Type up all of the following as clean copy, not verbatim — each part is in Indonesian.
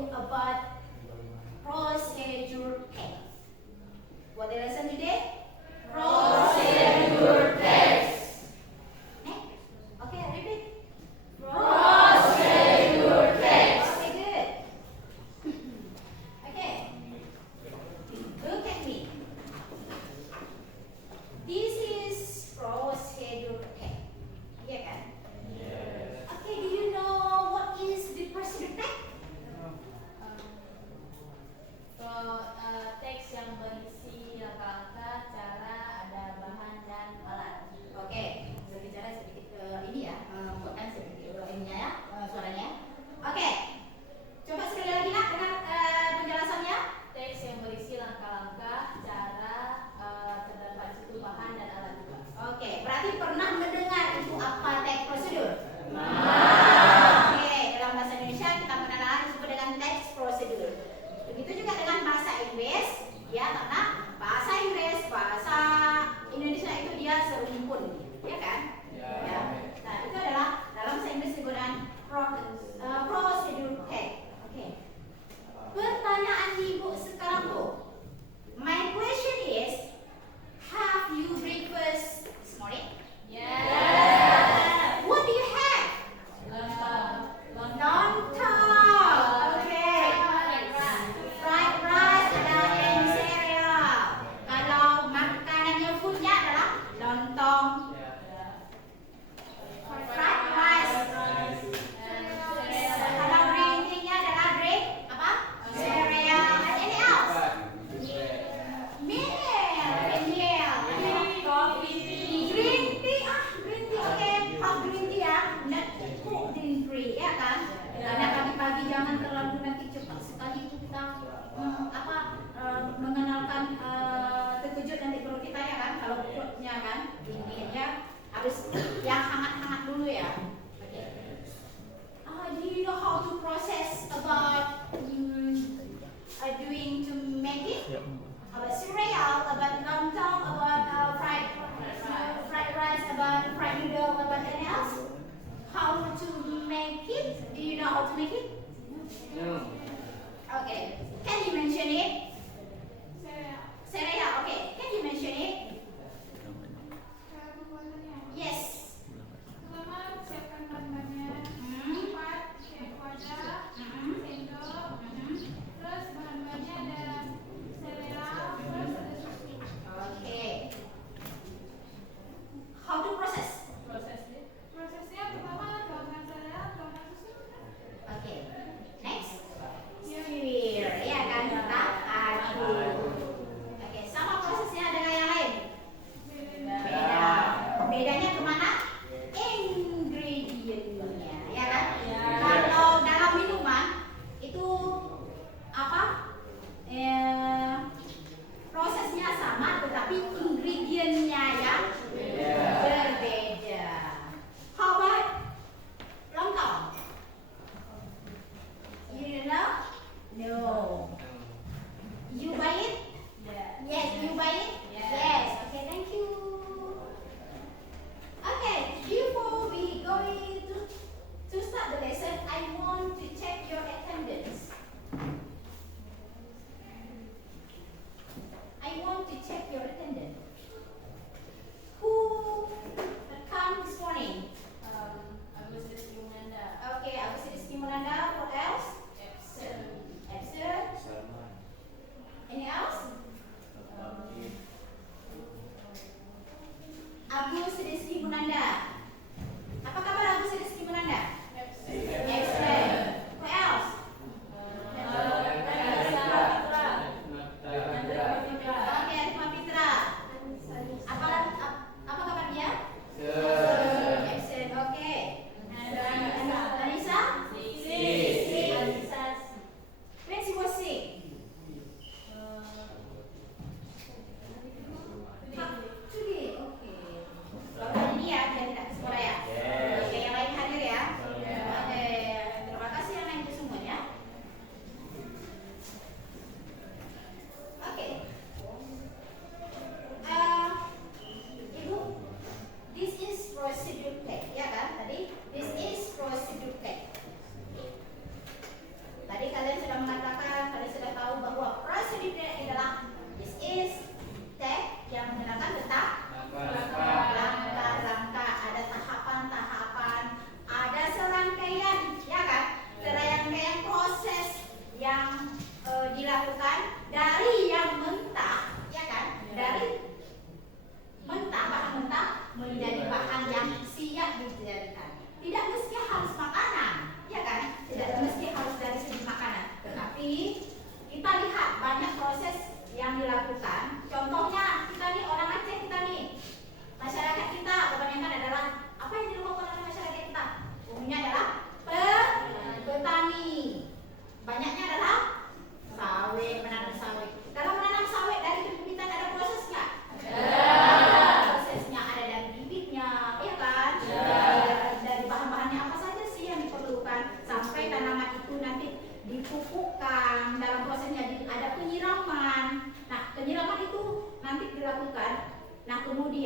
you about procedure text. What the lesson today? Procedure text. Next. Okay, repeat. Procedure text. Okay, good. Okay. Look at me. This is procedure text. Yeah, kan? Okay, do you know what is the procedure text? Teks yang berisi langkah-langkah, cara, ada bahan dan alat. Oke, berbicara sedikit ini ya, buatkan sedikit ininya ya, suaranya. Oke, coba sekali lagi nak dengan penjelasannya. Teks yang berisi langkah-langkah, cara, terdapat di situ bahan dan alat juga. Oke, berarti pernah mendengar itu apa teks prosedur? Oke, dalam bahasa Indonesia kita mengenal disebut dengan teks prosedur. Begitu juga dengan bahasa Inggris, ya, karena bahasa Inggris, bahasa Indonesia itu dia serumpun, ya kan? Ya. Nah, itu adalah dalam bahasa Inggris disebut dengan procedure text. Oke. Pertanyaan ibu sekarang tuh, my question is, have you breakfast this morning? Yeah. What do you have? Lontong. Oke. Fried rice dan cereal. Kalau makanannya foodnya adalah lontong, fried rice. Kalau drinkingnya adalah drink apa? Cereal. And any else? Meal. Green tea. Green tea. Oke. Hot green tea ya. Not gluten free ya kan? Karena pagi-pagi jangan terlalu nanti cepat sekali kita mengenalkan terkejut nanti perut kita ya kan? Kalau perutnya kan dingin ya harus yang hangat-hangat dulu ya. Oke. Do you know how to process about doing to make it? About cereal, about lontong, about fried rice, about fried noodle, about anything else? How to make it? Do you know how to make it? Okay. Can you mention it? Cereal. Okay. Can you mention it? Yes.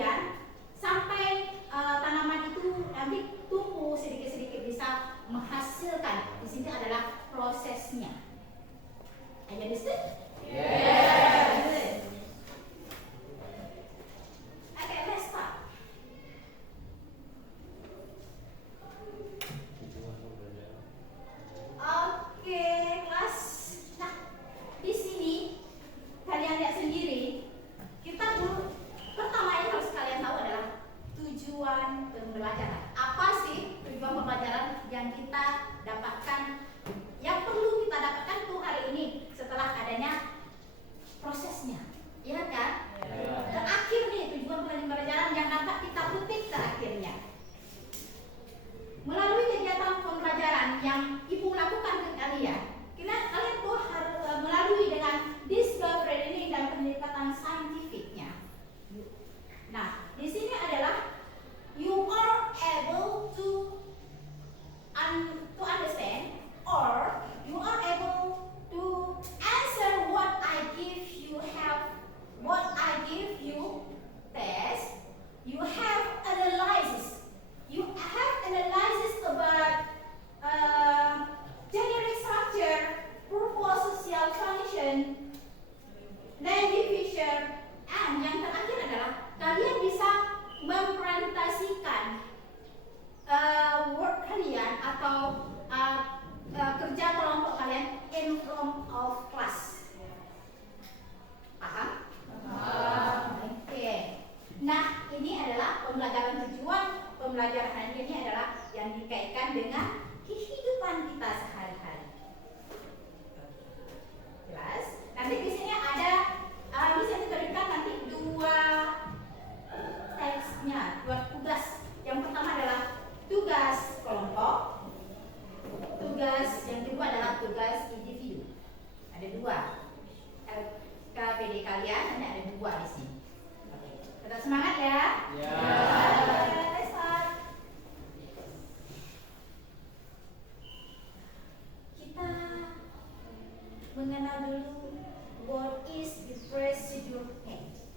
kemudian sampai tanaman itu nanti tumbuh sedikit-sedikit bisa menghasilkan. Di sini adalah prosesnya. Are you understood? Yes. Good. Okay, let's start. Oke, kelas. Nah, di sini kalian lihat sendiri. Kita dulu pertama yang harus kalian tahu adalah tujuan pembelajaran. Apa sih tujuan pembelajaran yang kita dapatkan? Yang perlu kita dapatkan tuh hari ini setelah adanya prosesnya, ya kan? Terakhir nih tujuan pembelajaran yang dapat kita petik terakhirnya. Melalui kegiatan pembelajaran yang ibu lakukan ke kalian tuh harus melalui dengan discovery ini dan pendekatan saintifiknya. Nah, di sini adalah you are able to understand or you are able to answer what I give you test. You have analysis. You have analysis about generic structure, purpose, social function, land division, and yang terakhir adalah kalian bisa mempresentasikan work kalian atau kerja kelompok kalian in front of class. Paham? Oke. Nah, ini adalah pembelajaran tujuan pembelajaran hari ini adalah yang dikaitkan dengan kehidupan kita sehari-hari. Jelas? Nanti di sini ada bisa diberikan nanti dua teksnya, dua tugas. Yang pertama adalah tugas kelompok. Tugas yang kedua adalah tugas individu. Ada dua. KPD kalian nanti ada dua di sini. Oke. Tetap semangat ya. Ya. Let's start. Kita mengenal dulu what is the procedure text.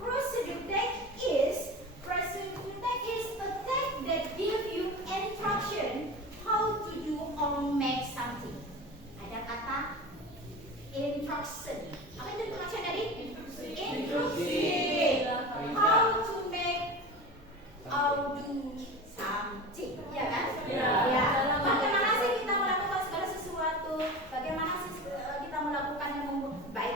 Procedure text is a text that give you instruction how to do or make something. Ada kata instruction. Apa itu instruction tadi? Instruction. How to make or do something. Ya kan? Ya. Bagaimana sih kita melakukan segala sesuatu? Bagaimana sih kita melakukan yang baik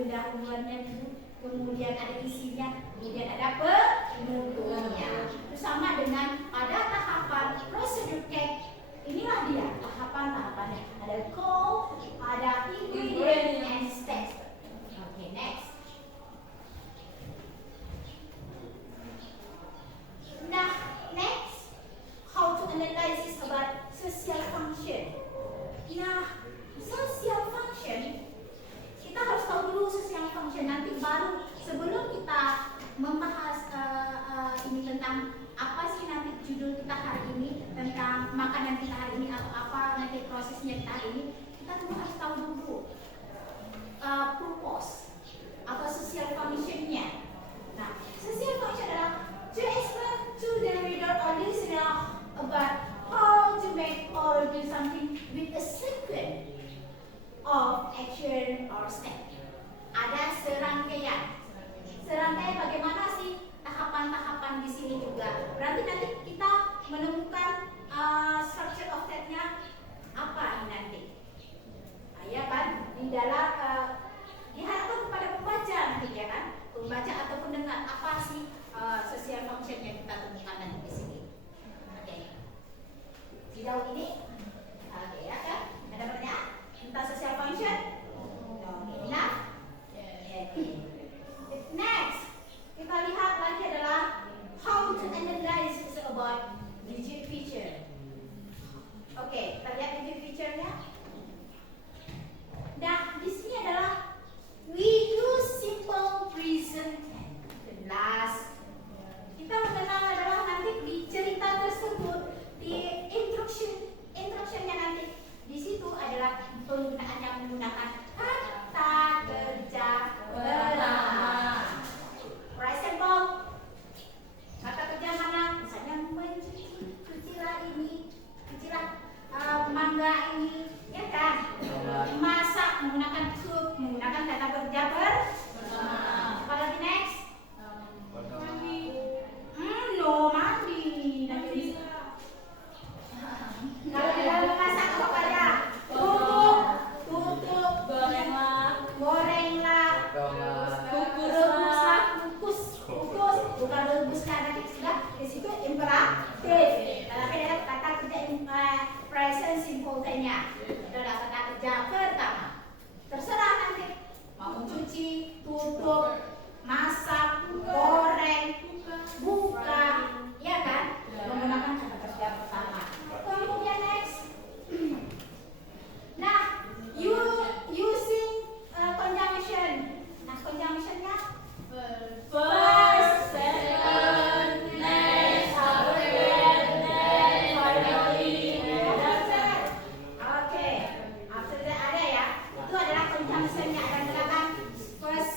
pendahuluannya dulu, kemudian ada isinya, kemudian ada penutupnya. Itu sama dengan pada tahapan prosedur cake. Inilah dia tahapan-tahapannya. Ada call, ada ingredient, and steps. Okay, next. Nah, next, how to analyze is about social function. Nah, social function, kita harus tahu dulu social function. Nanti baru sebelum kita membahas ini tentang apa sih nanti judul kita hari ini, tentang makanan kita hari ini atau apa nanti prosesnya kita hari ini, kita dulu harus tahu dulu purpose atau social functionnya. Nah, social function adalah to explain to the reader or listener about how to make or do something with a sequence of action or step. Ada serangkaian. Serangkaian bagaimana sih tahapan-tahapan di sini juga. Berarti nanti kita menemukan structure of step-nya apa ini nanti. Ya kan? Di dalam diharapkan kepada pembaca nanti ya kan? Pembaca atau pendengar apa sih social function yang kita temukan nanti di sini. Oke. Sejauh ini oke ya kan? Ada pertanyaan tentang social function? Oke, nah. Next, kita lihat lagi adalah how to analyze about digit feature. Oke, kita lihat digit feature-nya. Nah, di sini adalah we use simple present tense. Kita mengenal adalah nanti di cerita tersebut, di instruction-nya nanti. Di situ adalah penggunaannya menggunakan kata kerja pertama. For example, kata kerja mana? Misalnya mencuci, cucilah ini, cucilah mangga ini, ya kan? Masak menggunakan cook, menggunakan kata kerja pertama. Apa lagi next? Mandi. No, mandi. Nanti kalau di dalam memasak apa aja? Tutup, gorenglah, rebuslah, kukus, bukan rebuskan nanti sudah di situ imperatif. Tapi ada kata kerja present simple tense-nya. Adalah kata kerja pertama. Terserah nanti mau cuci, tutup, masak, goreng, buka, ya kan? Menggunakan kata kerja pertama. Kemudian next. Nah, using conjunction. Nah, conjunction-nya first, second, next, after, finally, oke. After that ada ya. Itu adalah conjunction-nya. Ada kata first,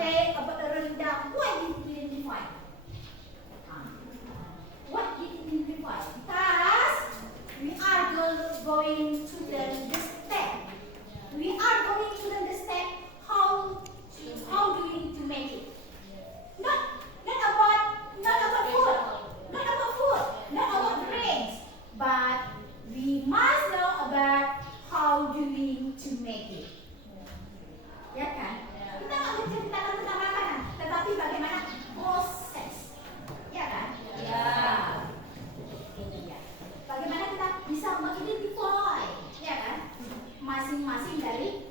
about the rendang. Why did it identify? What did it identify? Because we are going to learn the step. We are going to learn the step how do we need to make it. Not about food, not about drinks, but we must know about how do we need to make it. Ya kan? Kita nggak menceritakan tentang makanan, tetapi bagaimana proses. Ya kan? Ya. Ini ya. Bagaimana kita bisa mengidentify, ya kan? Masing-masing dari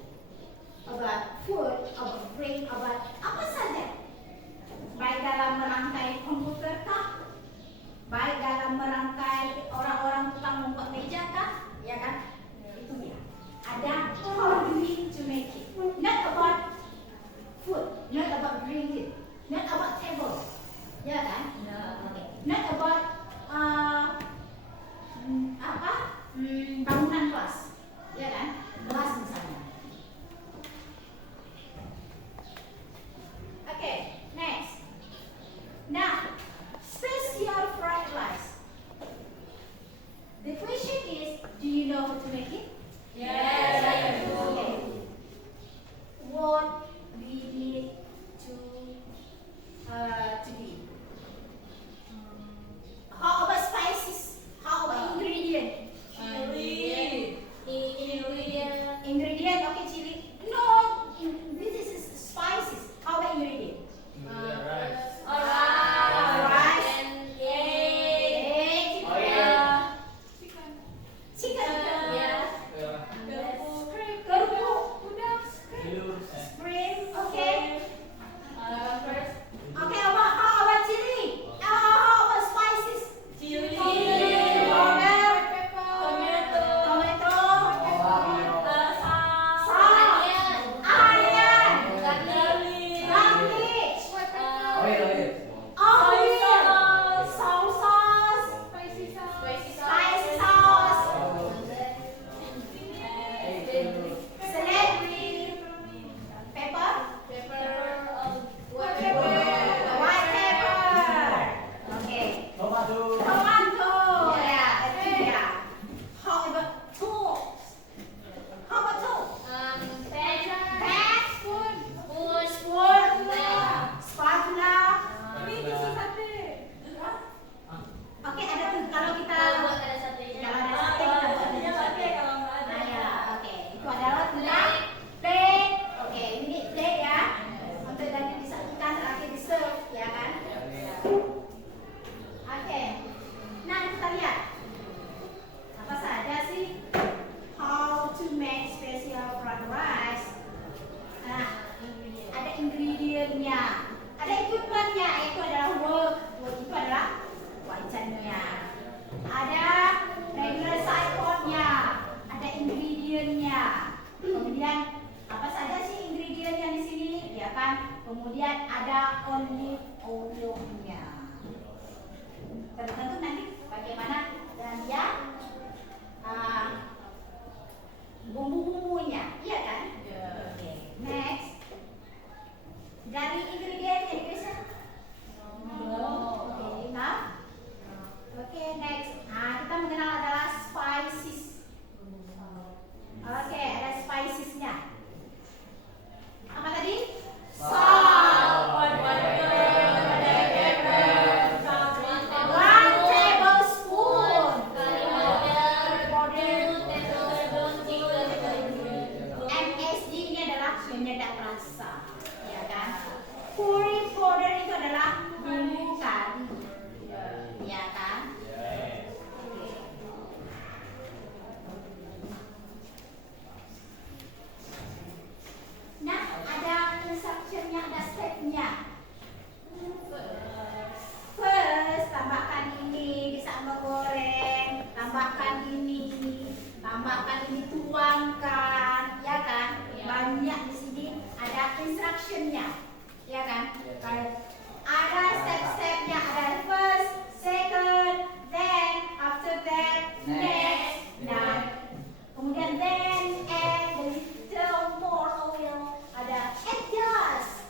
about food, about drink, about apa saja. Baik dalam merangkai komputer kah? Baik dalam merangkai orang-orang tukang membuat meja kah? Ya kan? Itu ya. Ada how do we need to make it. Not about food, not about drinking, not about table. Ya kan? Okay. Not about bangunan kelas. Ya kan? Kelas misalnya. Okay, next. Now, special fried rice. The question is, do you know how to make it? Yes, I do. Okay. What we need to be? How about spices? How about ingredient? Ingredient, okay, chili. No, this is spices. How about ingredient? Kemudian ada olive oilnya. Tergantung nanti bagaimana dan dia bumbu-bumbunya, iya kan? Oke. Next, dari ingredientnya bisa? Oke, nah. Oke, next. Kita mengenal adalah spices. Oke, ada spicesnya. Apa tadi? Salt, one tablespoon. MSG ini adalah penyedap rasa, ya kan? Curry powder itu adalah bumbu kari, ya kan? Nah, ada instructionnya, ada stepnya. First, tambahkan ini di sambal goreng, tambahkan ini, tuangkan, ya kan? Banyak di sini ada instructionnya, ya kan? Ada step-stepnya, ada first, second, then, after that, next. Nah, kemudian then, and the little more oil. Ada adjust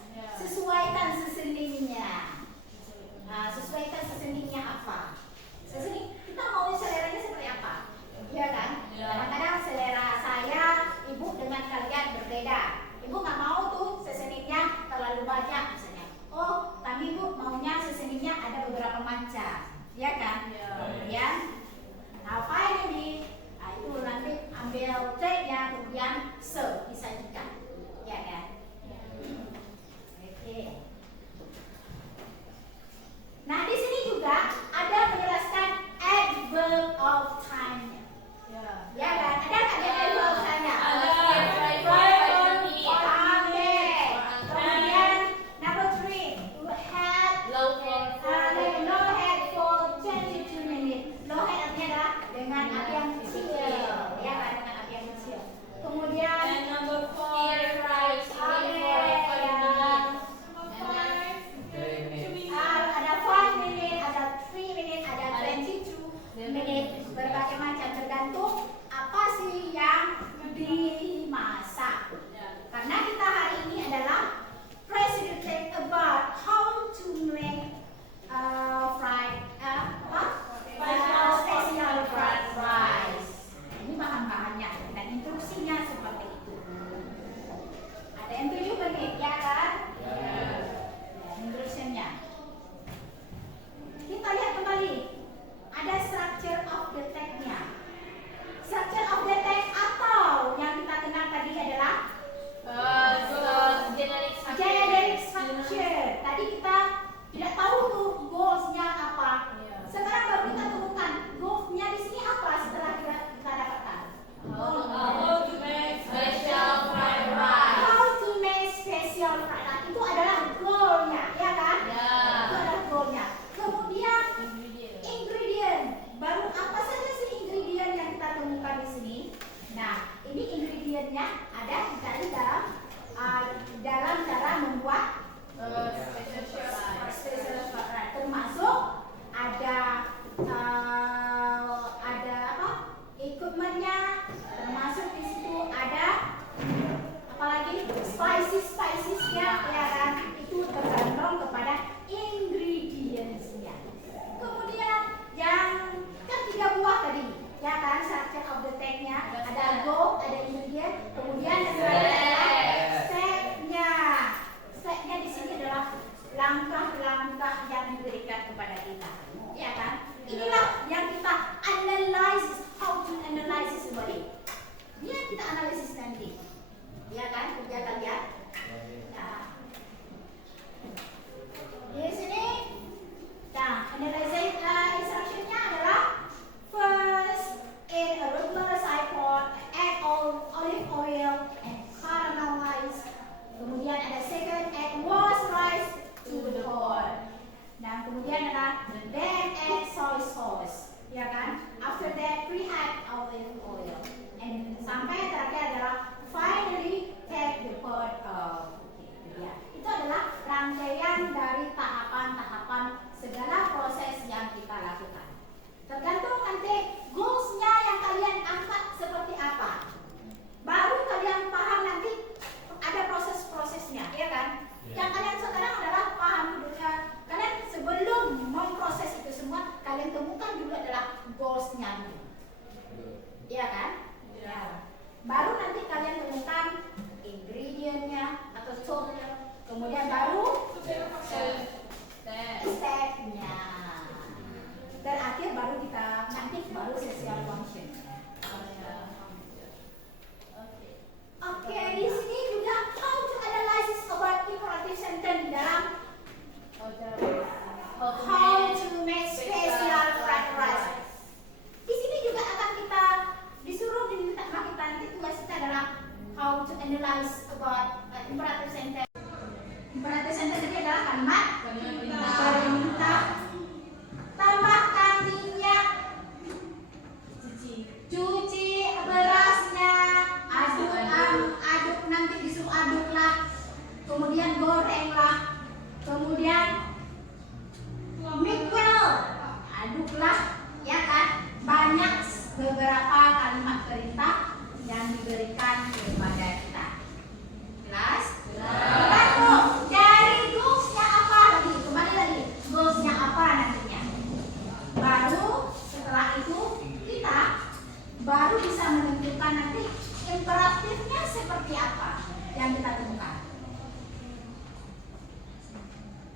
spesiesnya ya kan itu tergantung kepada ingredientsnya. Kemudian yang ketiga buah tadi ya kan structure of the text-nya ada goal, ada ingredient, kemudian ada step-nya. Step-nya di sini adalah langkah-langkah yang diberikan kepada kita, ya kan? Inilah yang kita analysis, how to analysis body. Dia kita analisis nanti, ya kan? Kerja kalian. Nah, di sini, nah, analysis instruction-nya adalah first in a regular cycle, add olive oil and caramelize. Kemudian ada second, add wash rice to the pot. Dan kemudian ada then add soy sauce, ya kan? After that preheat olive oil. And sampai terakhir adalah finally take the pot off. Ya, itu adalah rangkaian dari tahapan-tahapan segala proses yang kita lakukan. Tergantung nanti goals-nya yang kalian angkat seperti apa. Baru kalian paham nanti ada proses-prosesnya, ya kan? Yang kalian sekarang adalah paham dulunya. Kalian sebelum memproses itu semua, kalian temukan dulu adalah goals-nya dulu. Iya kan? Ya. Baru nanti kalian temukan ingredient-nya atau toolnya. Kemudian baru step-nya. Terakhir baru kita nanti baru social function. Oke, di sini juga how to analysis about imperative sentence di dalam how to make special fried rice. Di sini juga akan kita disuruh diminta kita nanti tugas kita adalah how to analyze about imperative sentence. Imperative sentence ini adalah kalimat perintah. Tambahkan minyak, cuci berasnya, aduk nanti disuruh aduklah, kemudian gorenglah, kemudian make well, aduklah, ya kan? Banyak beberapa kalimat perintah yang diberikan kepada kita. Jelas? Lalu dari goals-nya apa lagi? Kembali lagi, goals-nya apa nantinya? Baru setelah itu kita baru bisa menentukan nanti imperatifnya seperti apa yang kita temukan.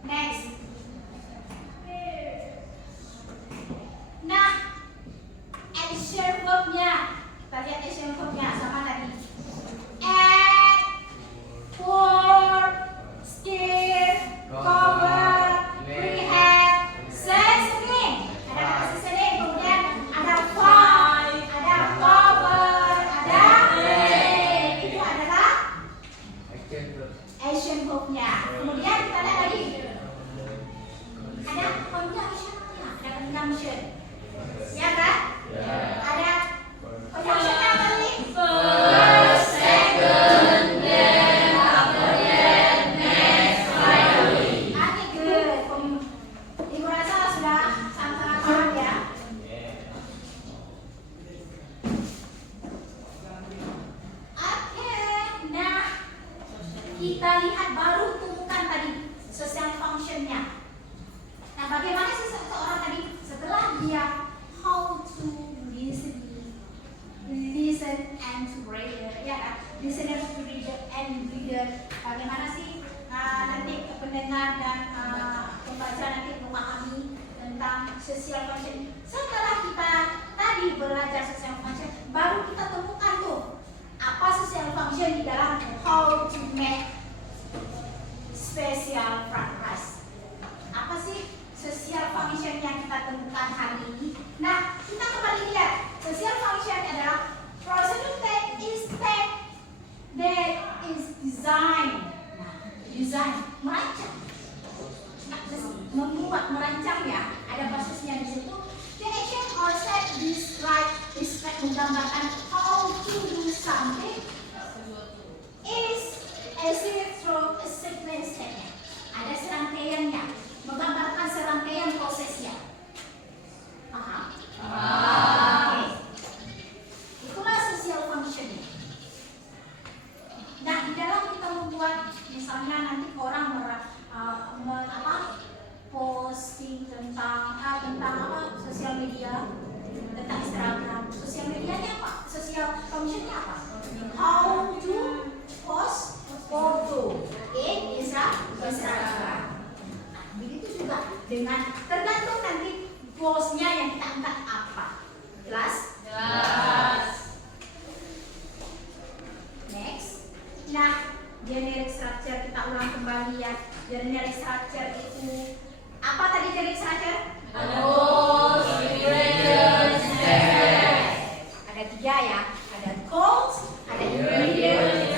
Next. Nah, action verb-nya. Kita lihat action verb-nya sama tadi. Add, pour, stir, cover, preheat, seasoning. Ada kata seasoning, kemudian ada fry, ada cover, ada bake. Itu adalah action verb-nya. Kemudian kita lihat lagi. Ada conjunction-nya, ada conjunction. Ya kan? Ada conjunction apa tadi? First, second, then, after that, next, finally. Oke, good. Ibu rasa sudah sangat-sangat paham ya. Oke, nah kita lihat baru temukan tadi social function-nya. Nah, bagaimana sih seseorang tadi setelah dia how to listen and to reader, ya kan? Listener to reader and reader. Bagaimana sih nanti pendengar dan pembaca nanti memahami tentang social function. Setelah kita tadi belajar social function, baru kita temukan tuh apa social function di dalam how to make special fried rice. Apa sih social function yang kita temukan hari ini? Nah, kita kembali lihat social function adalah procedure that is design. Nah, design merancang. Nah, membuat merancang ya. Ada prosesnya di situ. The action or step describe menggambarkan how to do something is achieved through a sequence step-nya. Ada serangkaiannya, menggambarkan serangkaian prosesnya. Paham? Oke. Itulah social function. Nah, di dalam kita membuat mesra. Nah, begitu juga dengan tergantung nanti goals-nya yang kita angkat apa. Jelas? Jelas. Next. Nah, generic structure kita ulang kembali ya. Generic structure itu apa tadi generic structure? Goals, ingredients, steps. Ada 3 ya. Ada goals, ada ingredients,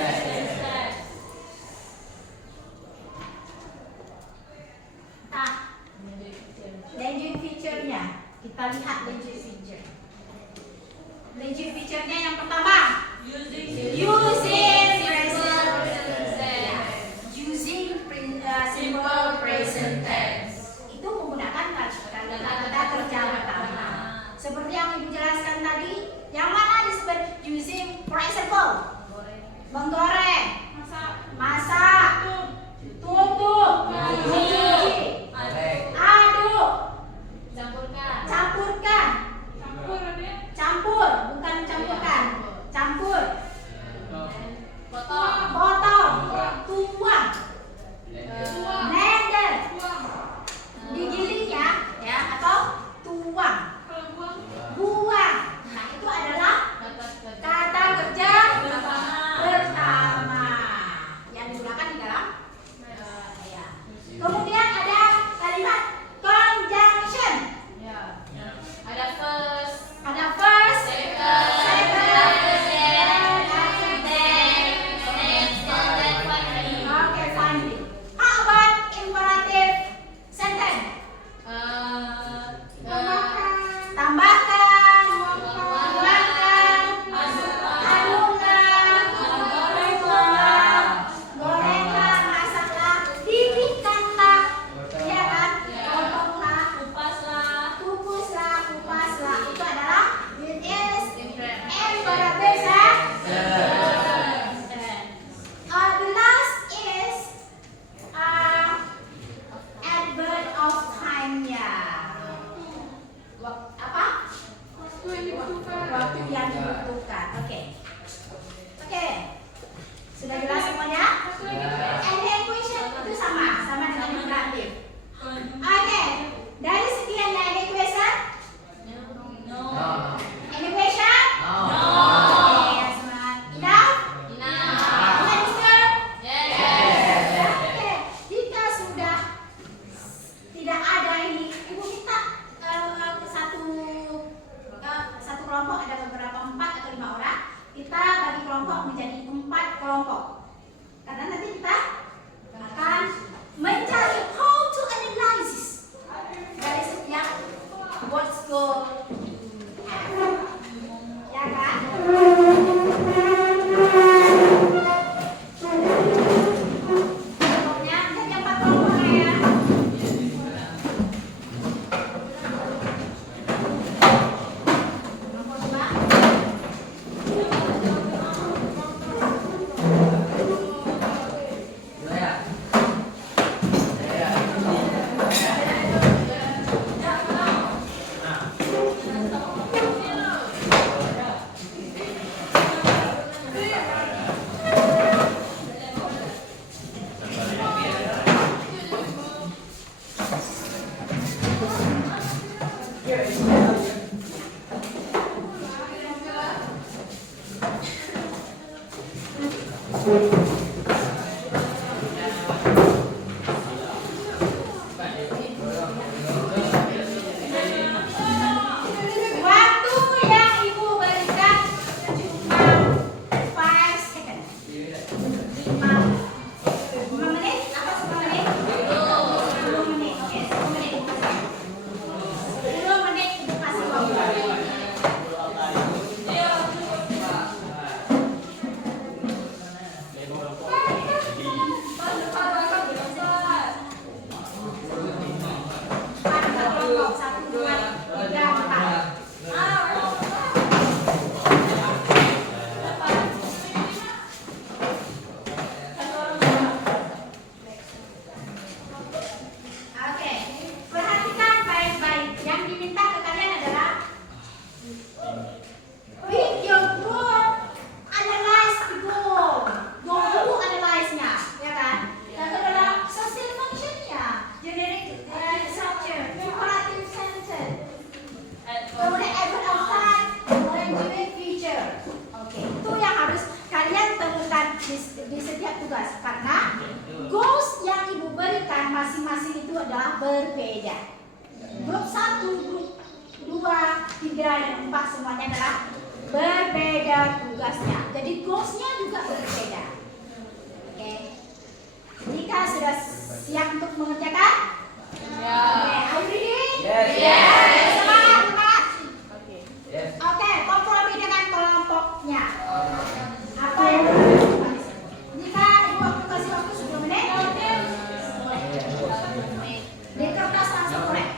nah, language feature-nya. Kita lihat language feature. Language feature-nya yang pertama, using simple present tense. Itu menggunakan kata kerja pertama. Seperti yang Ibu jelaskan tadi, yang mana disebut using present verb? Menggoreng adalah berbeda. Grup 1, grup 2, 3, dan 4 semuanya adalah berbeda tugasnya. Jadi goalsnya juga berbeda. Oke. Jika sudah siap untuk mengerjakan? Ya. Oke, are you ready? Yes. Semangat, semangat. Oke. Oke, kompromi dengan kelompoknya. Apa yang dilakukan? Jika ibu aku kasih waktu 10 menit, boleh. Di kertas langsung boleh.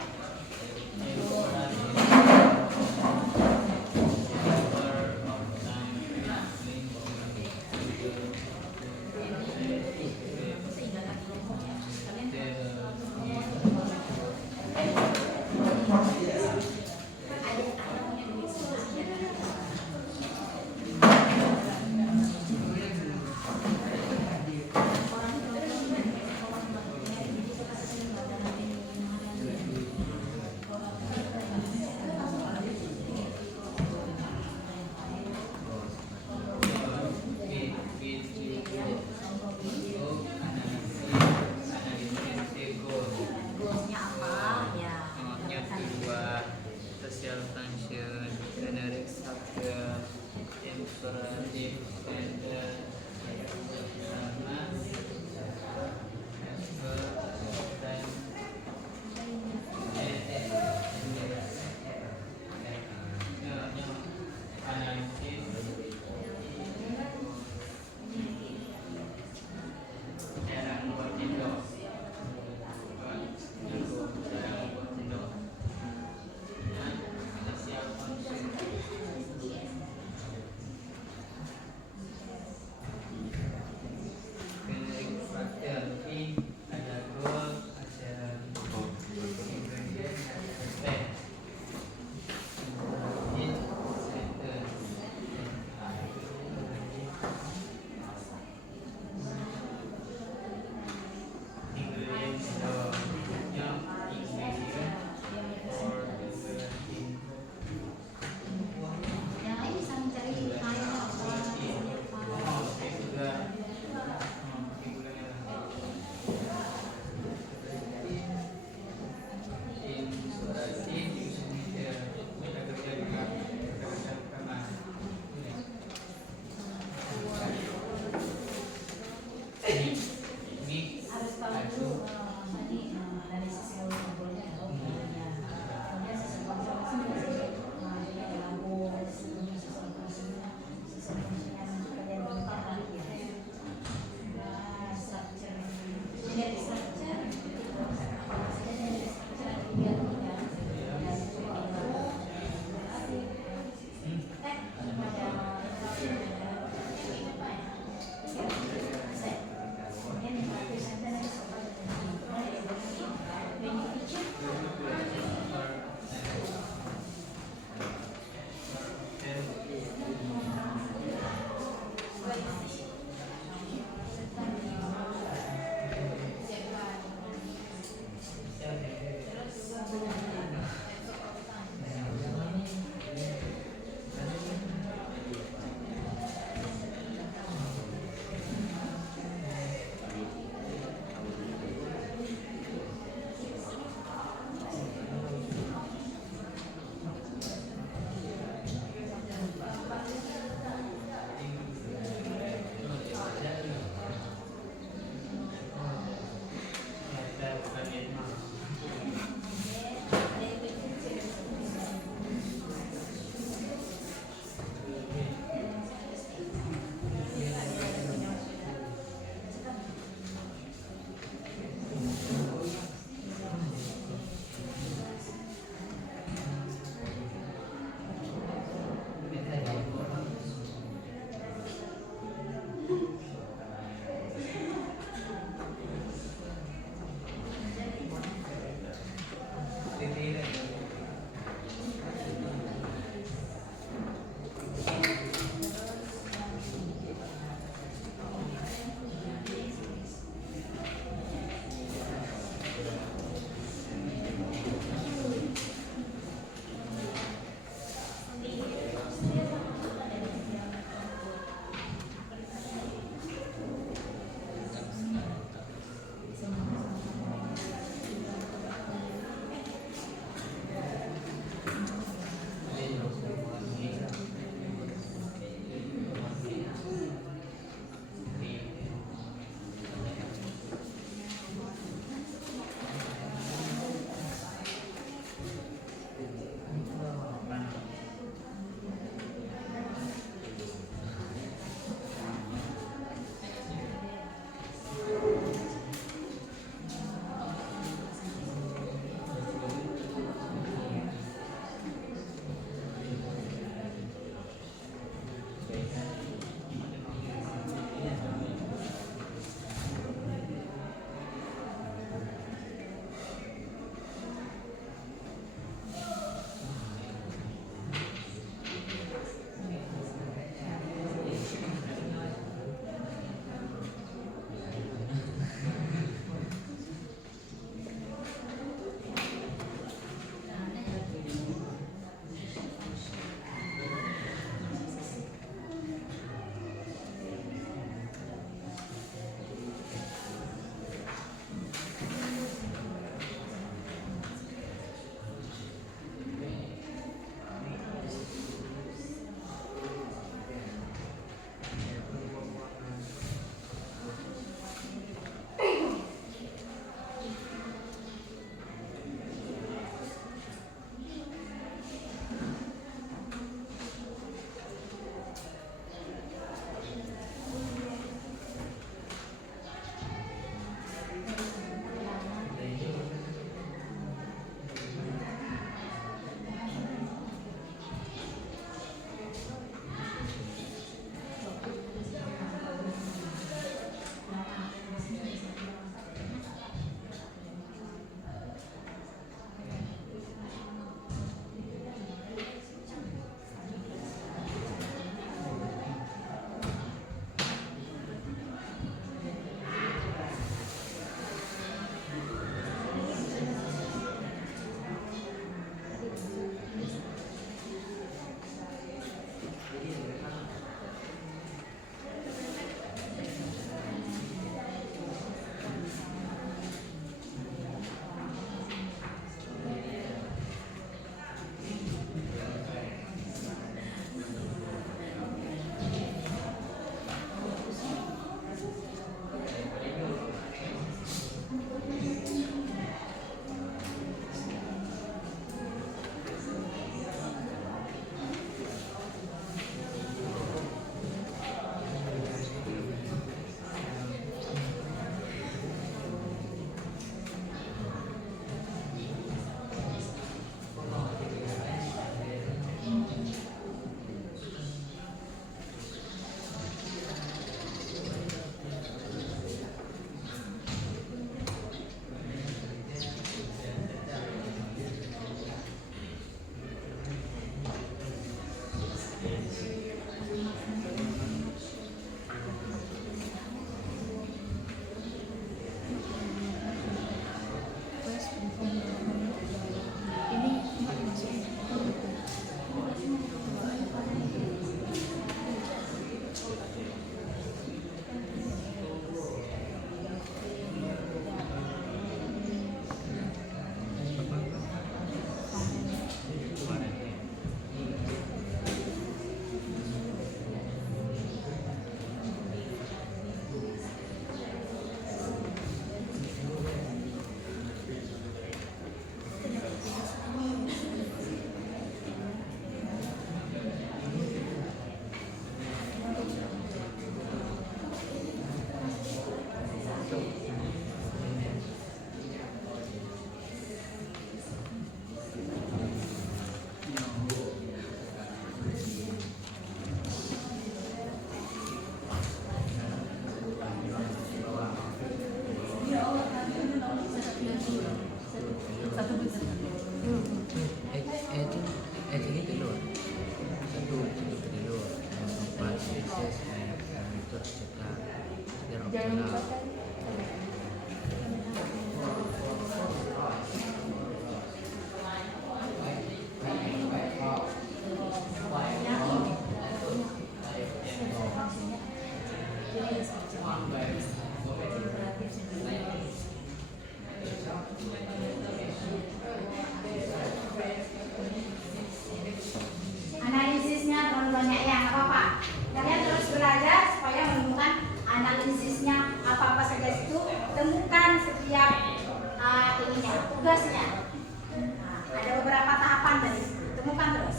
itu dulu. Satu dulu. Empat pieces itu cetak. Jangan lupa kan. Analisisnya terlalu banyak ya, nggak apa-apa. Kalian terus belajar supaya menemukan analisisnya apa-apa saja itu, temukan setiap ininya, tugasnya. Nah, ada beberapa tahapan dari situ, temukan terus.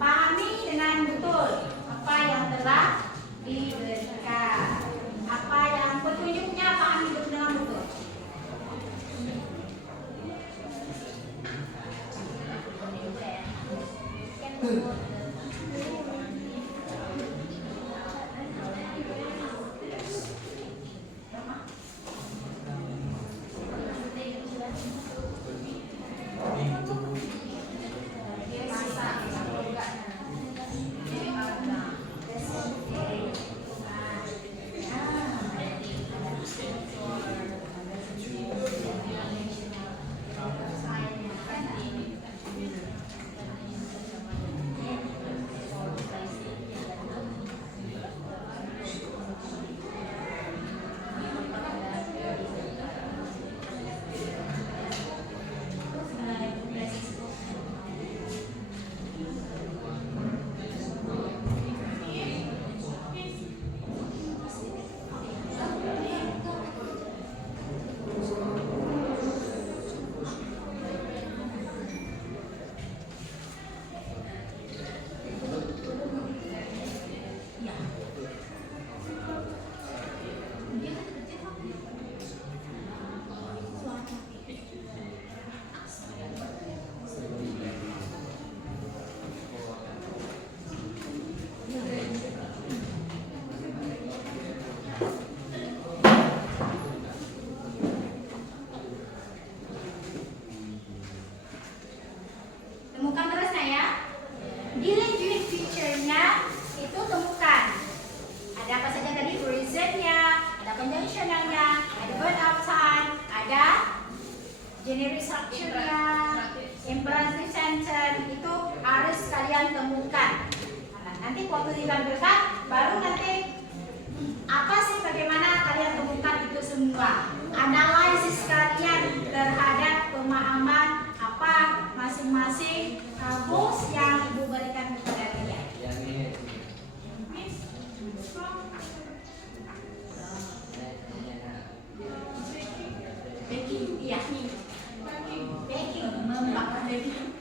Pahami dengan betul apa yang telah diberikan, apa yang petunjuknya pahami dengan betul. Temukan terusnya ya. Dealing feature-nya itu temukan. Ada apa saja tadi? Reasonnya, ada conjunctionalnya, ada verb outside, ada generic structure-nya, imperative sentence, itu harus kalian temukan. Nah, nanti waktu ditampilkan, baru nanti apa sih, bagaimana kalian temukan itu semua. Analisis kalian terhadap pemahaman apa masing-masing bos yang ibu berikan kepada kalian. Baking, iya. Baking, membakar baking.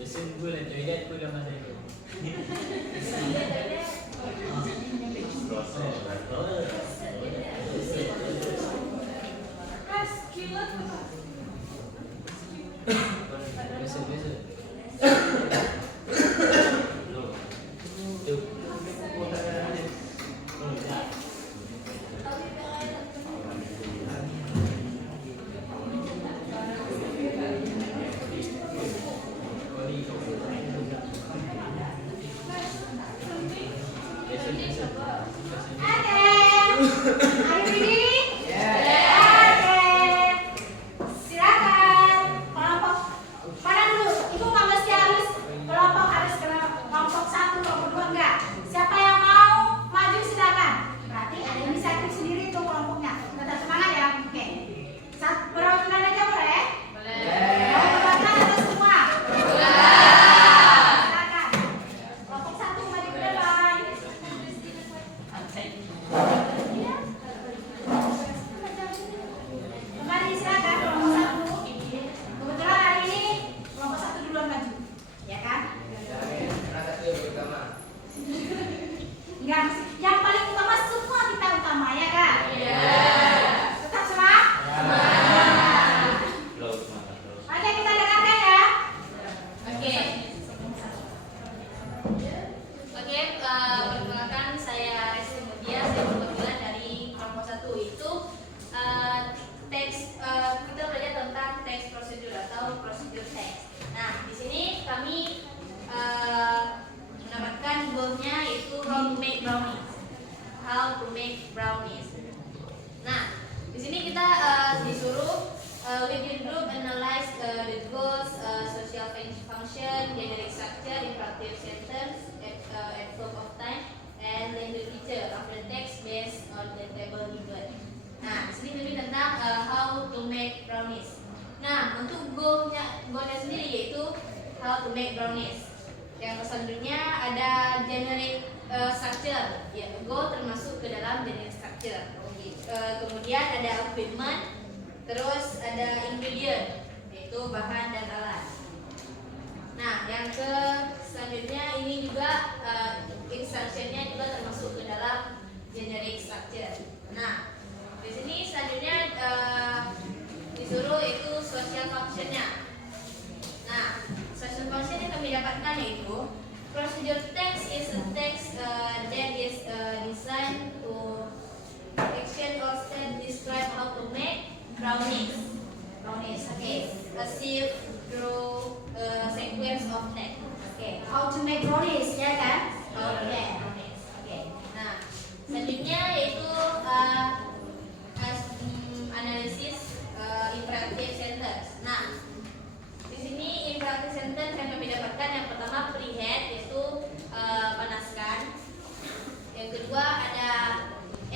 Lesen gue lah, toilet gue dah masa itu. Silakan. Kelompok mana dulu? Ibu imperative sentence, adverb of time, and language feature of the text based on the table given. Nah, di sini lebih tentang how to make brownies. Nah, untuk goalnya sendiri yaitu how to make brownies. Yang selanjutnya ada generic structure. Ya, goal termasuk ke dalam generic structure. Kemudian ada equipment, terus ada ingredient, yaitu bahan dan alat. Nah, yang ke selanjutnya ini juga instructionnya juga termasuk ke dalam generic structure. Nah, di sini selanjutnya disuruh itu social functionnya. Nah, social function yang kami dapatkan yaitu procedure text is a text that is designed to action or step describe how to make brownies. Okay. Achieve through a sequence of text. Oke, how to make brownies, ya kan? Oke. Oke. Nah, selanjutnya yaitu analisis imperative sentence. Nah, di sini imperative sentence yang kami dapatkan yang pertama preheat yaitu panaskan. Yang kedua ada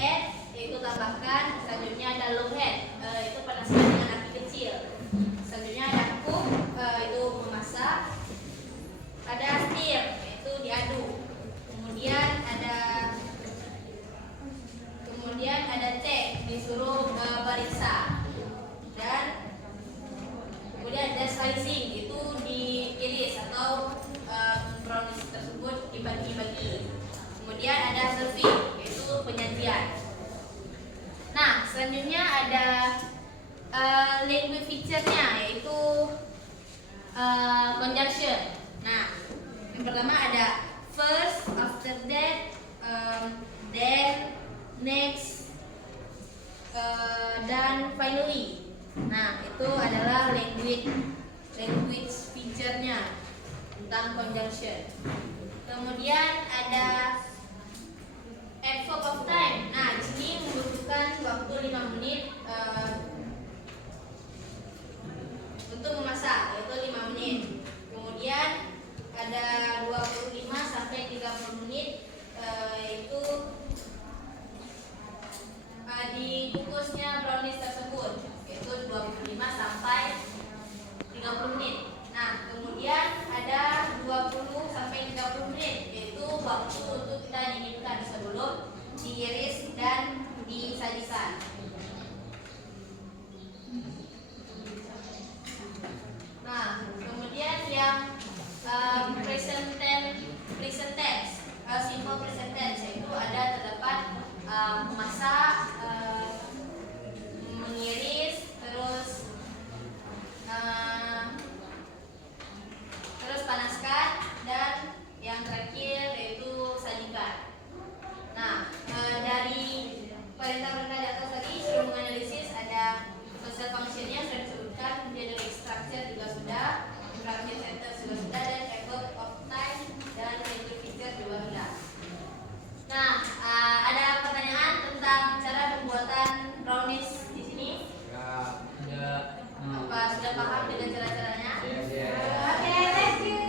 add yaitu tambahkan. Selanjutnya ada low heat itu panaskan dengan api kecil. Selanjutnya ada cook itu memasak. Ada stir yaitu diaduk. Kemudian ada check disuruh periksa. Dan kemudian ada slicing itu diiris atau brownies tersebut dibagi-bagi. Kemudian ada serving yaitu penyajian. Nah, selanjutnya ada language feature-nya yaitu conjunction. Nah, yang pertama ada first, after that, then, next, dan finally. Nah, itu adalah language feature-nya tentang conjunction. Kemudian ada adverb of time. Nah, di sini membutuhkan waktu 5 menit untuk memasak, yaitu 5 menit. Kemudian ada 25 sampai 30 menit yaitu dikukusnya brownies tersebut, yaitu 25 sampai 30 menit. Nah, kemudian ada 20 sampai 30 menit yaitu waktu untuk kita dinginkan sebelum diiris dan disajikan. Nah, kemudian yang present tense, simple present tense yaitu ada terdapat memasak, mengiris, terus panaskan, dan yang terakhir yaitu sajikan. Nah, dari perintah-perintah di atas tadi sudah menganalisis ada social function-nya sudah disebutkan, generic structure juga sudah, imperative sentence juga sudah, dan adverb of time dan language feature juga sudah. Nah, ada pertanyaan tentang cara pembuatan brownies di sini? Ya. Apa sudah paham dengan cara-caranya? Ya. Oke, thank you.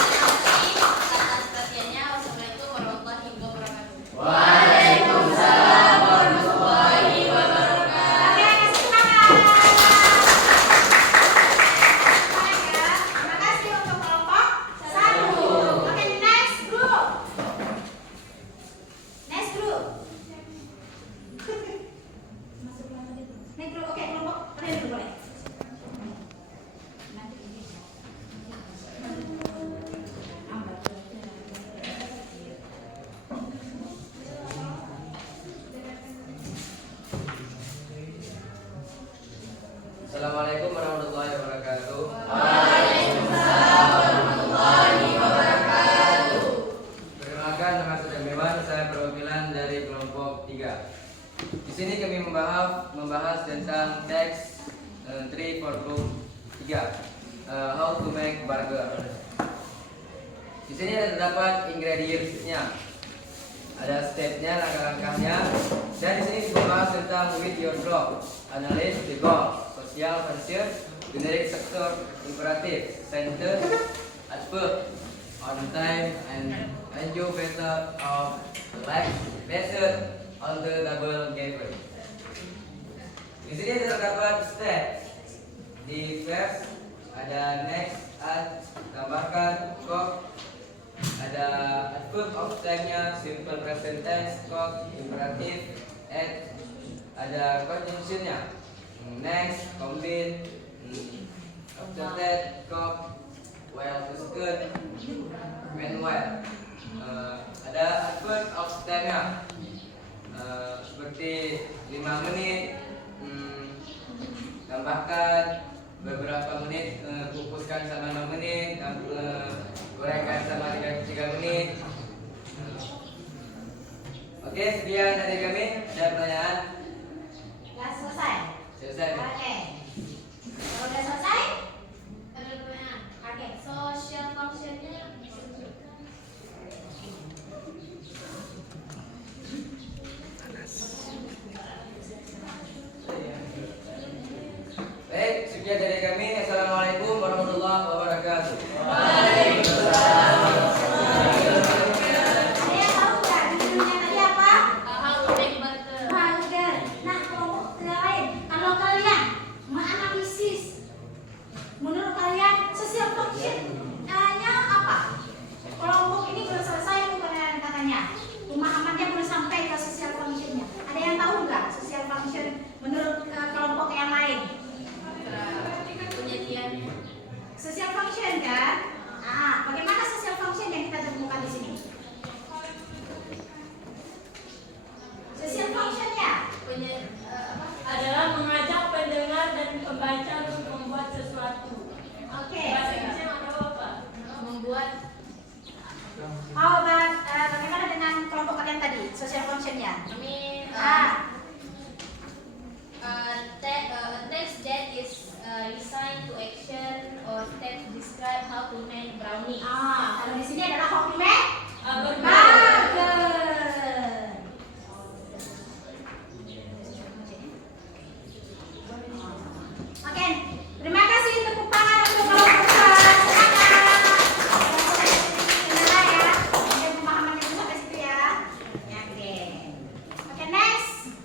Terima kasih atas perhatiannya. Wassalamualaikum warahmatullahi wabarakatuh. Waalaikumsalam warahmatullahi wabarakatuh. Oke, kasih tangan. Baik ya. Terima kasih untuk kelompok 1. Oke, next group. Next group. Next group. Oke, kelompok kalian dulu boleh. Assalamualaikum warahmatullahi wabarakatuh. Perkenalkan, nama saya Mewan, saya perwakilan dari kelompok 3. Di sini kami membahas tentang teks 3 how to make burger. Di sini ada terdapat ingredients-nya, ada step-nya, langkah-langkahnya, dan di sini dibahas tentang with your job, analyze the goal, social function, generic structure, imperative, sentence, adverb, on time, and you better of like method on the double given. Di sini terdapat step. Di first ada next, add, tambahkan, kok. Ada adverb of time-nya, simple present tense, kok, imperative, add. Ada conjunction-nya, next, combine, after that, kok, while is good, meanwhile. Ada adverb of time-nya, seperti 5 menit, tambahkan beberapa menit, pupuskan sama 6 menit, gorengkan sama 3 menit. Oke, sekian dari kami. Ada pertanyaan? Udah selesai? Selesai. Oke. Kalau udah selesai? Ada pertanyaan. Oke. Social function-nya disebutkan. Baik, sekian dari kami. Assalamualaikum warahmatullahi wabarakatuh. Ada yang tahu nggak judulnya tadi apa? How to make burger. Burger. Nah, kelompok lain. Kalau kalian menganalisis, menurut kalian social function-nya apa? Kelompok ini belum selesai bukan katanya. Pemahamannya belum sampai ke social function-nya. Ada yang tahu nggak social function menurut kelompok yang lain? Penelitiannya. Social function kan? Bagaimana social function yang kita temukan di sini? Social function-nya adalah mengajak pendengar dan pembaca untuk membuat sesuatu. oke. Bahasa Inggrisnya ada apa? Membuat Bagaimana dengan kelompok kalian tadi? Social function-nya? kami a text that is designed to action or text describe how to make brownie. Kalau di sini adalah how to make Burger. burger. Oke, terima kasih tepuk tangan untuk kelompok dua. Silakan. Ya. Mungkin pemahamannya dulu sampai situ ya. Oke. Oke, next.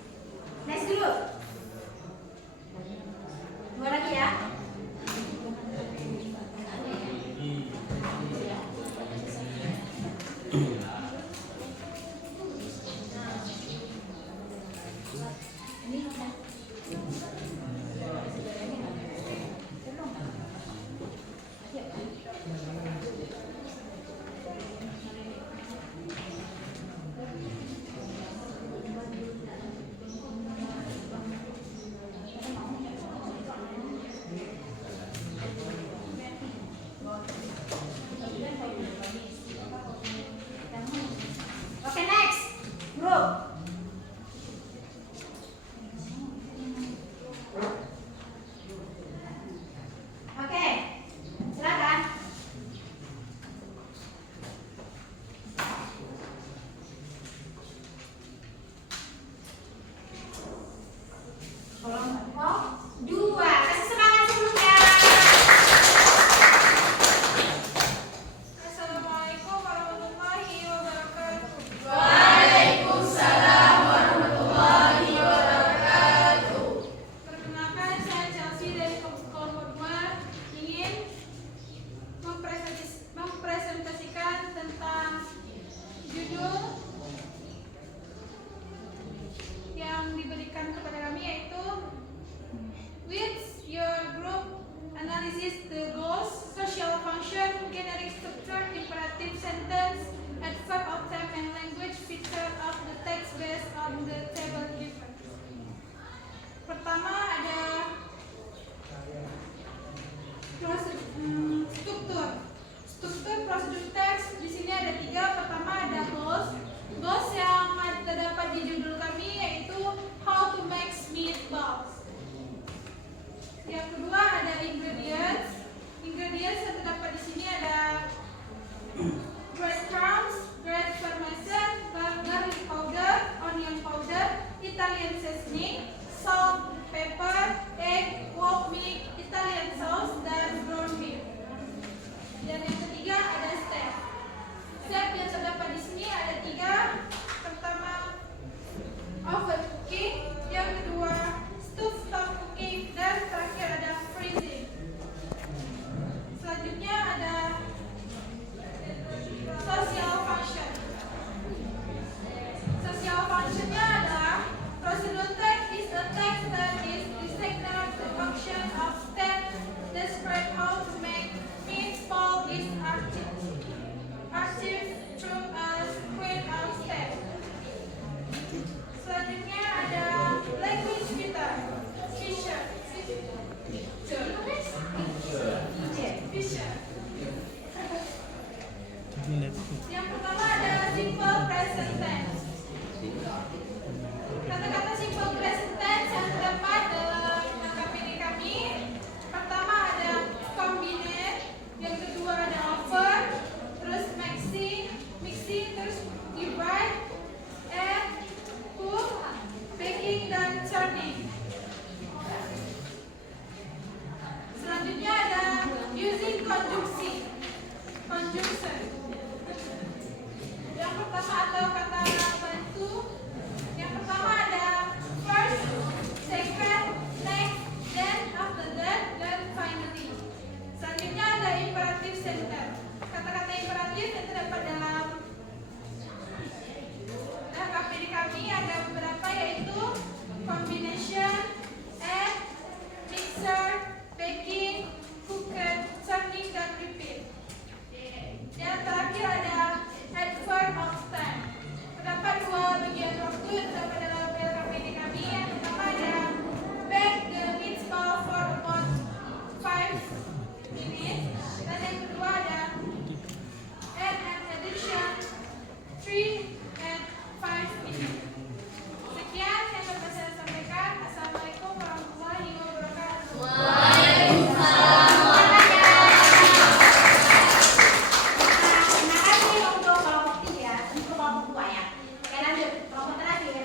Next dulu. Dua lagi ya. Oke, next. Bro. Oke. Silakan. Kelompok dua. Kasih semangat sebelumnya. Assalamualaikum warahmatullahi wabarakatuh. Perkenalkan, saya Chelsea dari kelompok 2 ingin mempresentasikan tentang judul yang diberikan kepada kami, yaitu with your group analysis the goals, social function, generic structure, imperative sentence, adverb of time and language feature of the text based on the table given. Pertama ada struktur. Struktur prosedur teks di sini ada 3. Pertama ada goals. Goals yang terdapat di judul kami yaitu how to make meatballs. Yang kedua ada ingredients. Ingredients yang terdapat di sini ada breadcrumbs, bread parmesan, garlic powder, onion powder, Italian seasoning, salt, pepper, egg, whole milk, Italian Dan yang ketiga ada step. Step yang terdapat di sini ada 3. Pertama, overcooking. Yang kedua, stove-top cooking. Dan terakhir ada freezing. Selanjutnya ada social function. Social functionnya adalah procedural text is a text that is designate the function of step, describe how to make means Paul is achieved through a sequence of steps. Selanjutnya ada language filter. Fisher. Yang pertama ada simple present tense. Kata-kata simple present tense yang terdapat dalam KPD kami. Pertama ada combine, yang kedua ada offer, terus mixing, terus divide, add, cook, baking, dan churning. Selanjutnya ada using conjunction. Yang pertama atau kata bantu. Yang pertama ada first, second, next, then, after that, dan finally. Selanjutnya ada imperative sentence. Kata-kata imperatif yang terdapat dalam KPD kami ada beberapa, yaitu combination, add, mixer, baking, cooked, churning, dan repeat. Yang terakhir ada adverb of time. Terdapat 2 bagian waktu yang terdapat dalam KPD kami. Yang pertama ada bake the meatball for about 5 minutes. Dan yang kedua ada add an addition 3 and 5 minutes. Sekian yang dapat saya sampaikan. Assalamualaikum warahmatullahi wabarakatuh. Terima kasih untuk kelompok 3, untuk kelompok 2 ya. Oke, lanjut kelompok terakhir.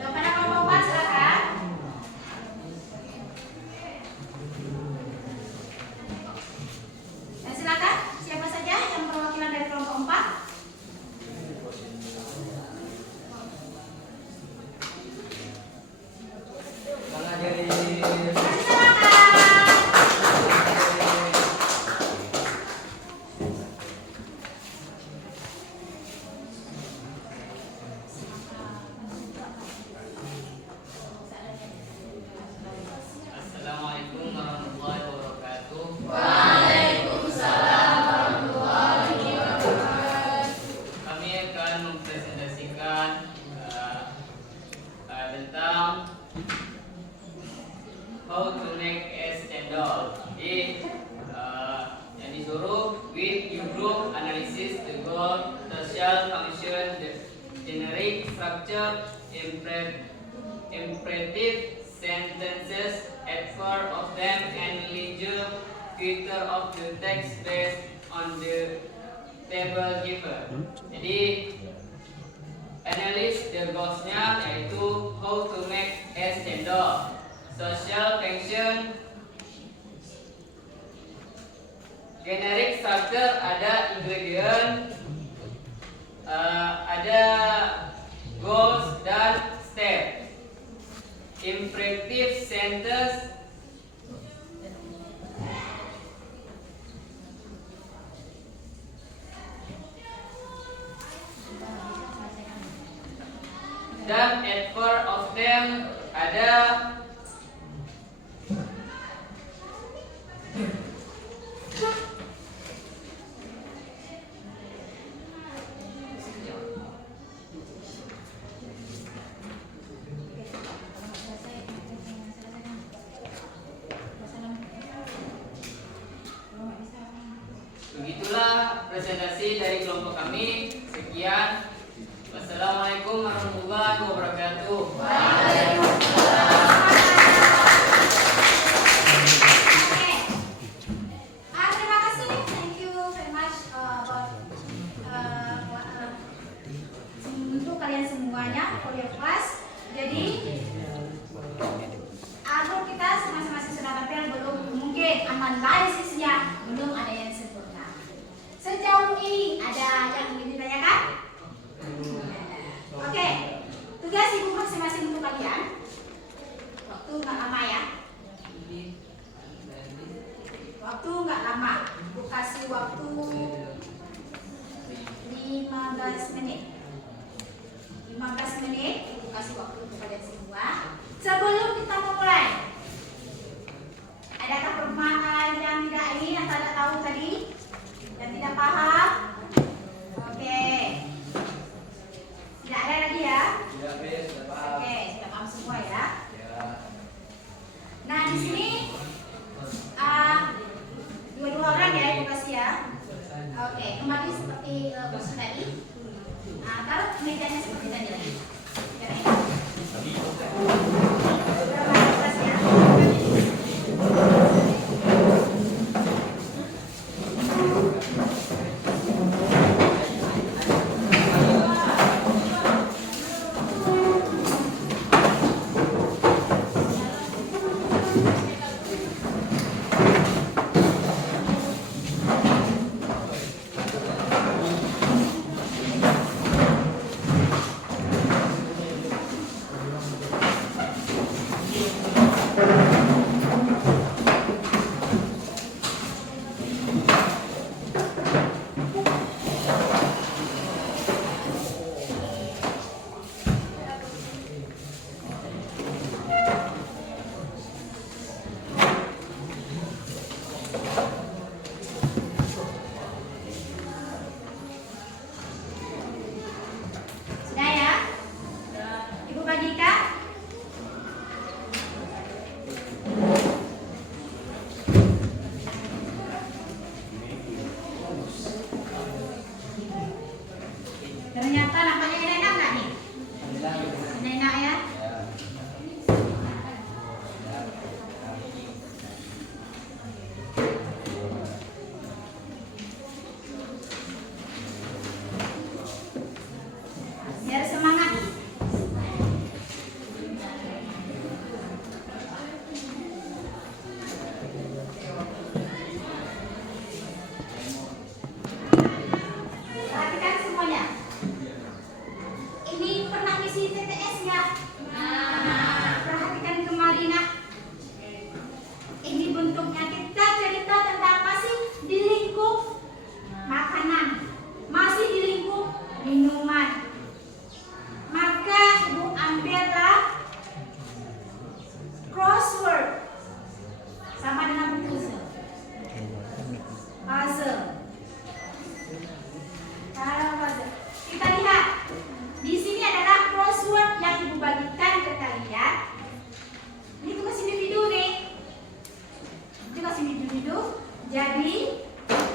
Kepada kelompok 4 silakan. Dan silakan siapa saja yang perwakilan dari kelompok 4. Mana jadi Kasih silakan. Assalamualaikum warahmatullahi wabarakatuh. Kami akan mempresentasikan tentang how to make a cendol. Jadi yang disuruh with your group analysis the goal, social function, the generic structure, imperative sentences, adverb of them, and leisure filter of the text based on the table given. Jadi analysis the goals-nya yaitu how to make a cendol, social function, generic structure ada ingredient, ada goals dan step, imperative sentence, dan adverb of them ada begitulah presentasi dari kelompok kami. Sekian. Wassalamualaikum warahmatullahi wabarakatuh. Terima kasih. Thank you very much untuk kalian semuanya for your class. Jadi pertama. Ibu kasih waktu 15 menit. 15 menit, Ibu kasih waktu kepada semua. Sebelum kita memulai, adakah permasalahan yang tidak ini atau tidak tahu tadi? Dan tidak paham? Oke. Tidak ada lagi ya? Sudah, Miss, sudah paham. Oke, sudah paham semua ya. Ya. Nah, di sini dua-dua orang ya Ibu kasih ya. Oke, kembali seperti kursus tadi. Taruh mejanya seperti tadi lagi. Sudah ya? Ibu bagikan? Ternyata nampaknya enak nggak nih? Enak ya? Biar semangat. Perhatikan semuanya. Ini pernah ngisi TTS nggak? Perhatikan kembali nak. Ini bentuknya kita cerita tentang masih di lingkup makanan, masih di lingkup minuman. Maka Ibu ambillah crossword sama dengan puzzle. Puzzle. Cara puzzle. Kita lihat. Di sini adalah crossword yang Ibu bagikan ke kalian. Ini tugas individu nih. Tugas individu. Jadi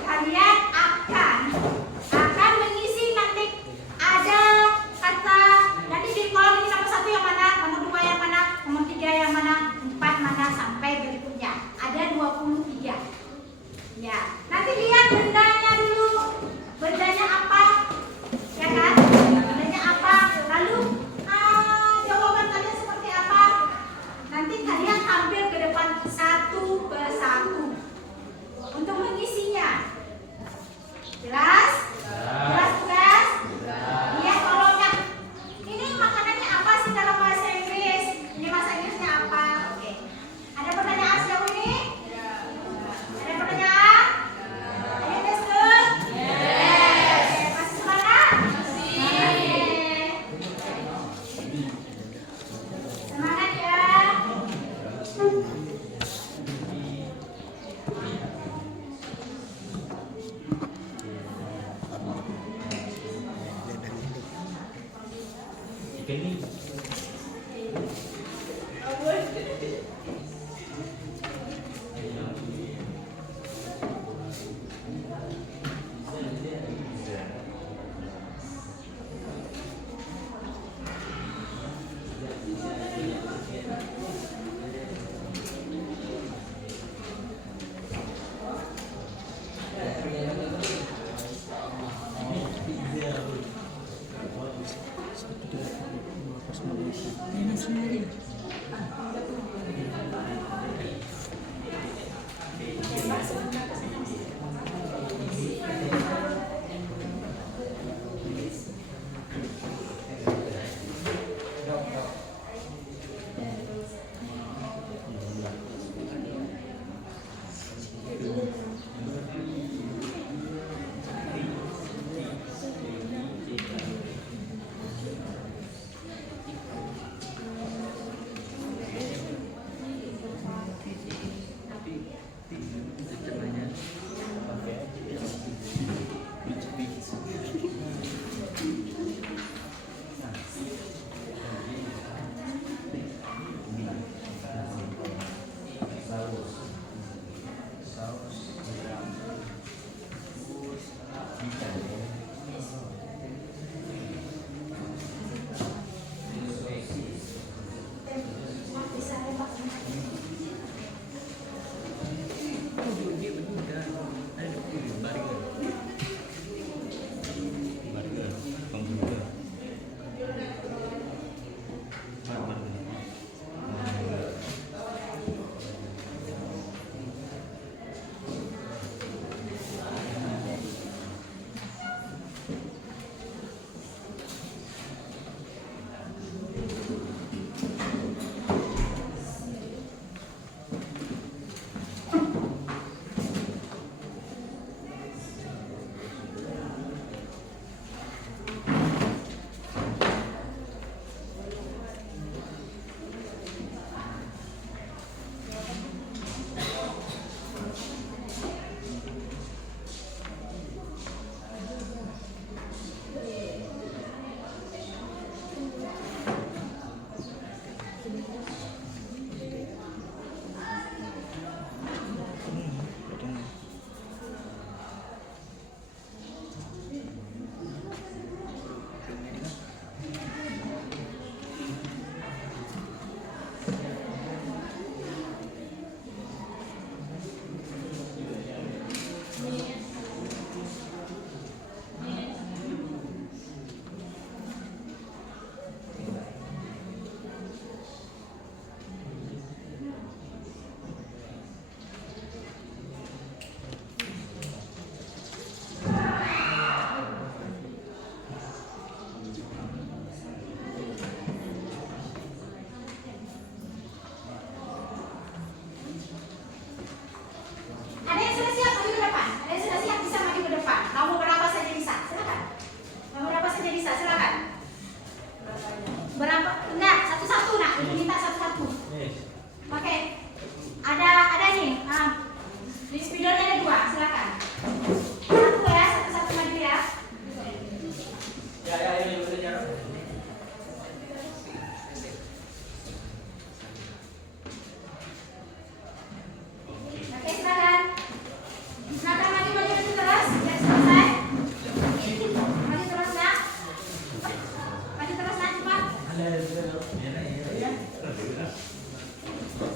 kalian akan mengisi nanti ada kata nanti di kolom ini nomor 1 yang mana, nomor 2 yang mana, nomor 3 yang mana, 4 mana sampai berikutnya. Ada 23. Ya, nanti lihat bendanya dulu. Bendanya apa? Ya kan? Bendanya apa? Lalu jawaban kalian seperti apa? Nanti kalian tampil ke depan satu persatu untuk mengisinya. Jelas? Jelas tugas? Lihat kolomnya. Ini makanannya apa sih dalam bahasa Inggris? Ini bahasa Inggrisnya apa? Oke. Ada pertanyaan sejauh ini? Ada pertanyaan? Ayo diskus? Yes. Masih semangat? Masih. Semangat ya.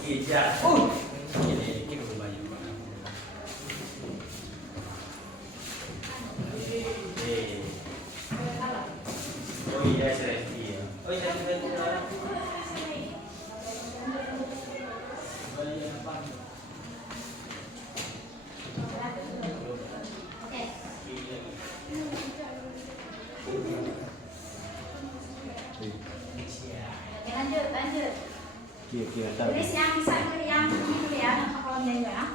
Oke, lanjut. Tulis yang bisa yang dulu ya, yang kolomnya ya.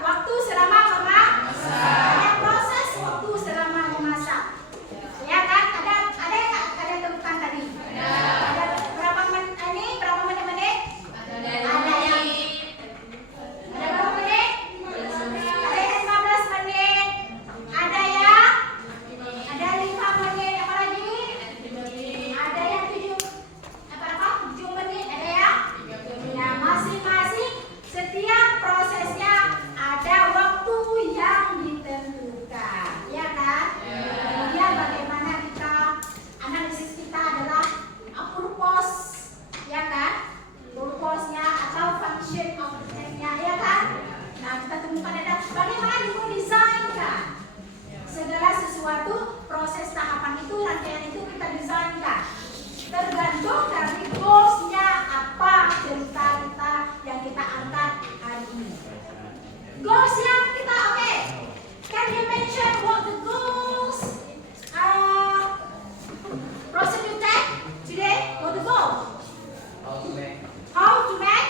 Waktu selama Goals yang kita oke. Can you mention what the goals? Procedure tag today. What the goal? How to make How to make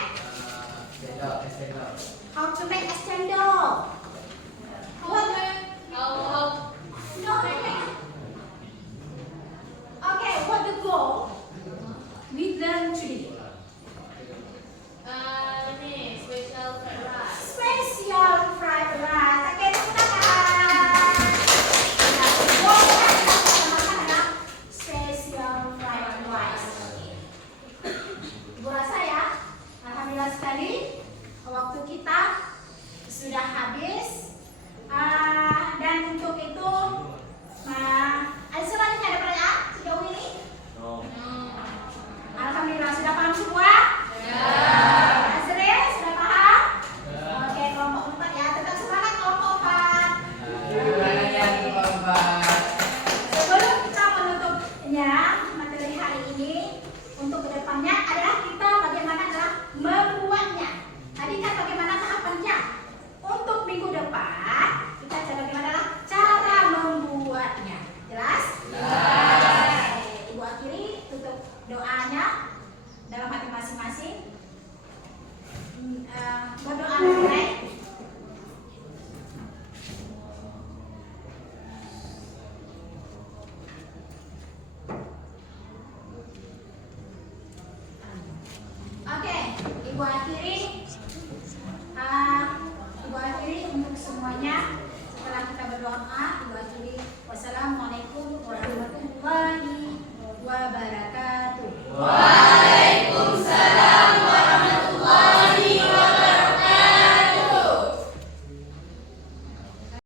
stand up, stand up. how to make a candle. What? How No. Okay. What the goal? We learn today. ini special fried rice. Spesial fried rice. Oke, tepuk tangan. Nah, goal yang kita makan adalah spesial fried rice. Ibu rasa ya, alhamdulillah sekali waktu kita sudah habis. Dan untuk itu, ada selanjutnya ada pertanyaan sejauh ini? Alhamdulillah sudah paham semua. Azril sudah paham? Oke, kelompok 4 ya. Tetap semangat kelompok 4. Sebelum kita menutupnya materi hari ini, untuk kedepannya adalah kita bagaimana adalah membuatnya. Tadi kan bagaimana tahapannya. Untuk minggu depan kita coba bagaimana adalah cara membuatnya. Jelas? Oke, Ibu akhiri tutup doanya dalam hati masing-masing. Berdoa mulai. Oke, Ibu akhiri. Ibu akhiri untuk semuanya setelah kita berdoa.